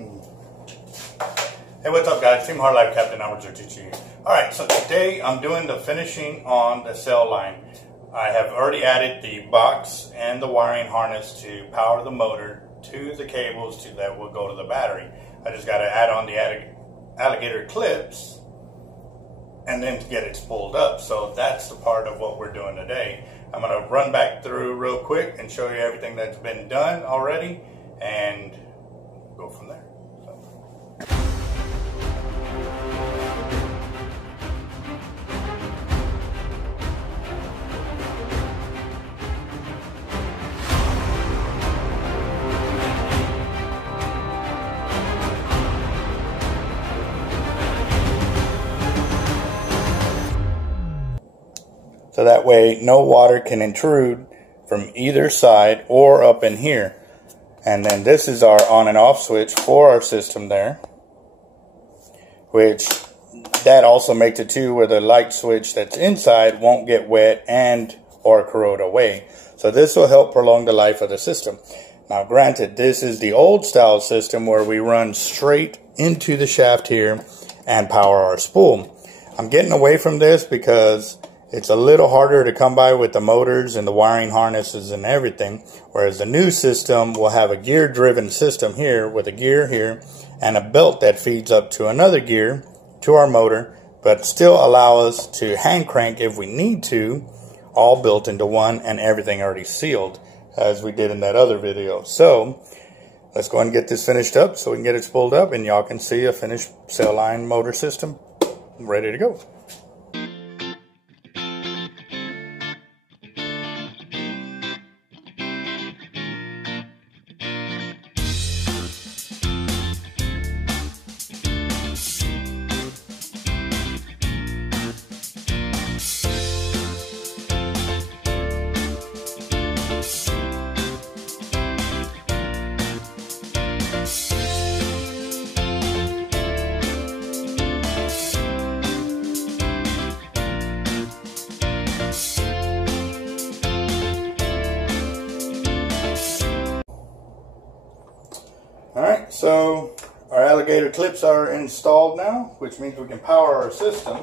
Hey, what's up guys? Team Hard Life Captain Albert Zertucci. Alright, so today I'm doing the finishing on the cell line. I have already added the box and the wiring harness to power the motor to the cables that will go to the battery. I just got to add on the alligator clips and then get it spooled up. So that's the part of what we're doing today. I'm going to run back through real quick and show you everything that's been done already and go from there. So that way no water can intrude from either side or up in here. And then this is our on and off switch for our system there, which that also makes it too where the light switch that's inside won't get wet and or corrode away. So this will help prolong the life of the system. Now granted, this is the old style system where we run straight into the shaft here and power our spool. I'm getting away from this because it's a little harder to come by with the motors and the wiring harnesses and everything, whereas the new system will have a gear driven system here with a gear here and a belt that feeds up to another gear to our motor, but still allow us to hand crank if we need to, all built into one and everything already sealed as we did in that other video. So let's go and get this finished up so we can get it spooled up and y'all can see a finished cell line motor system ready to go. Alright, so our alligator clips are installed now, which means we can power our system.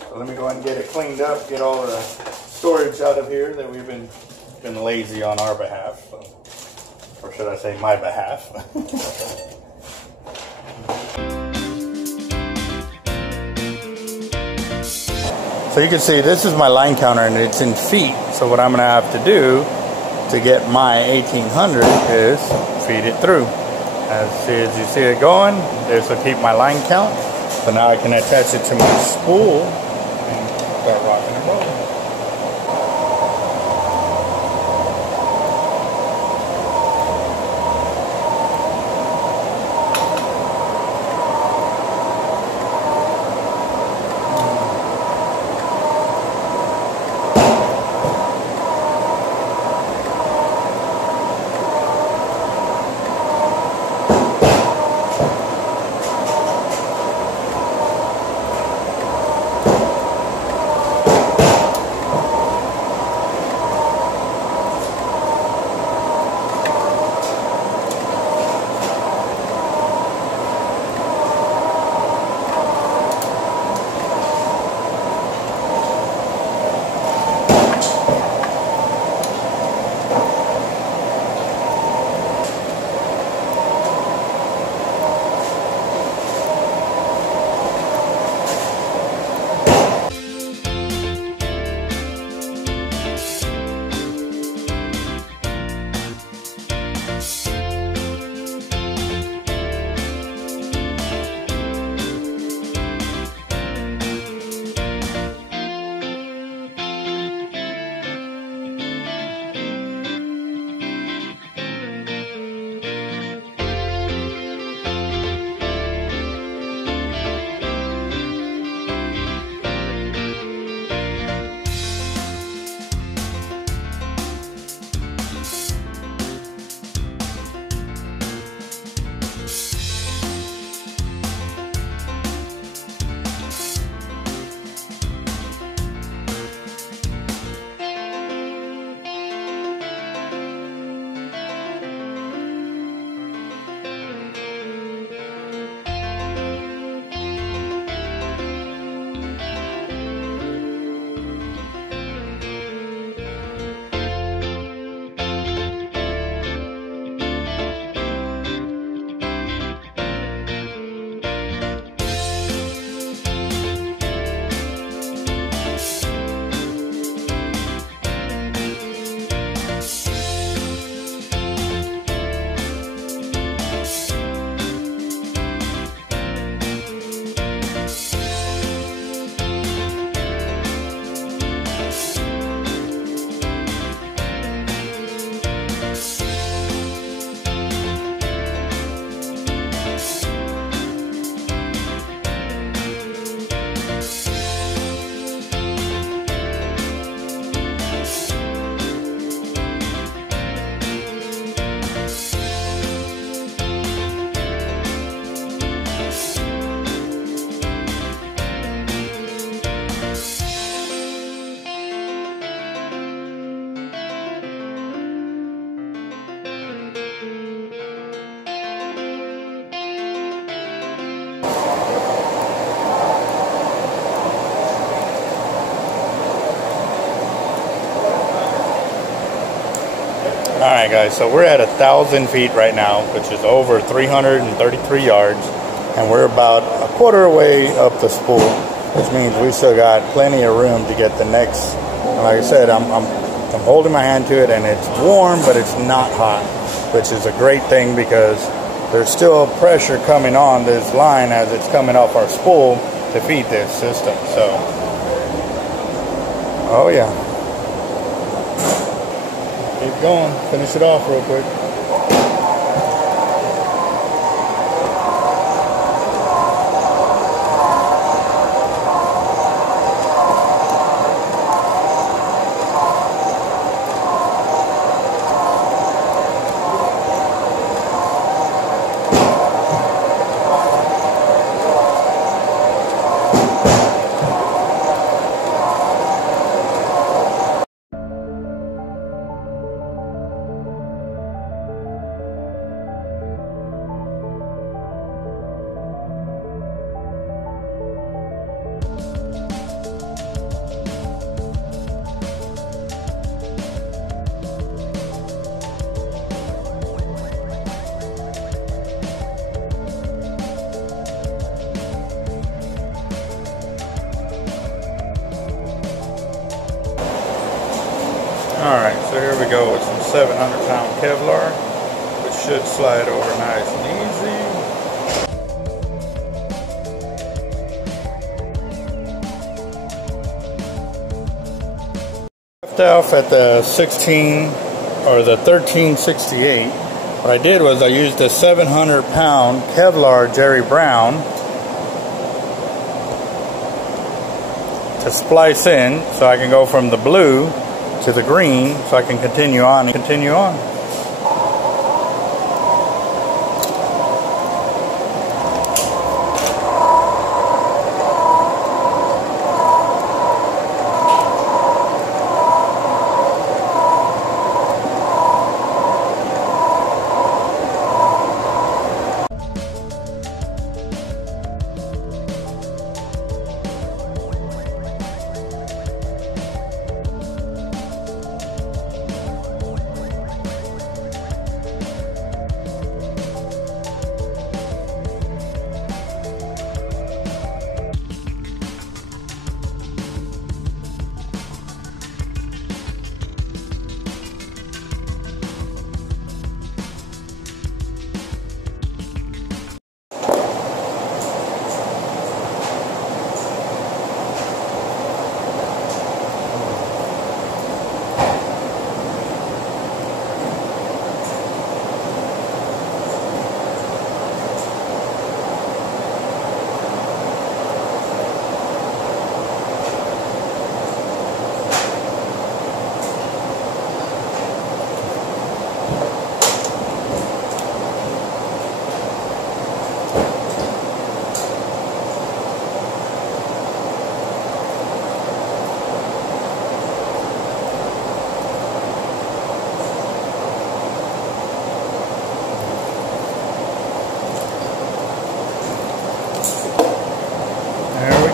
So let me go ahead and get it cleaned up, get all the storage out of here that we've been lazy on our behalf. So, or should I say my behalf. So you can see this is my line counter and it's in feet. So what I'm going to have to do to get my 1800 is feed it through. As you see it going, this will keep my line count. So now I can attach it to my spool and start rocking and rolling. Alright guys, so we're at 1,000 feet right now, which is over 333 yards, and we're about a quarter way up the spool, which means we still got plenty of room to get the next. And like I said, I'm holding my hand to it, and it's warm, but it's not hot, which is a great thing because there's still pressure coming on this line as it's coming off our spool to feed this system. So, oh yeah. Keep going, finish it off real quick. Alright, so here we go with some 700-pound Kevlar, which should slide over nice and easy. Left off at the 16 or the 1368. What I did was I used a 700-pound Kevlar Jerry Brown to splice in so I can go from the blue to the green, so I can continue on and continue on.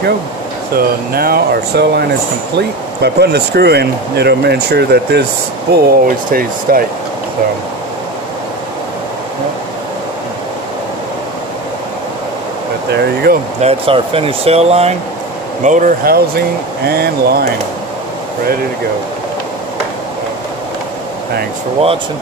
Go. So now our cell line is complete. By putting the screw in, it'll ensure that this spool always stays tight. So, but there you go. That's our finished cell line, motor, housing, and line. Ready to go. Thanks for watching.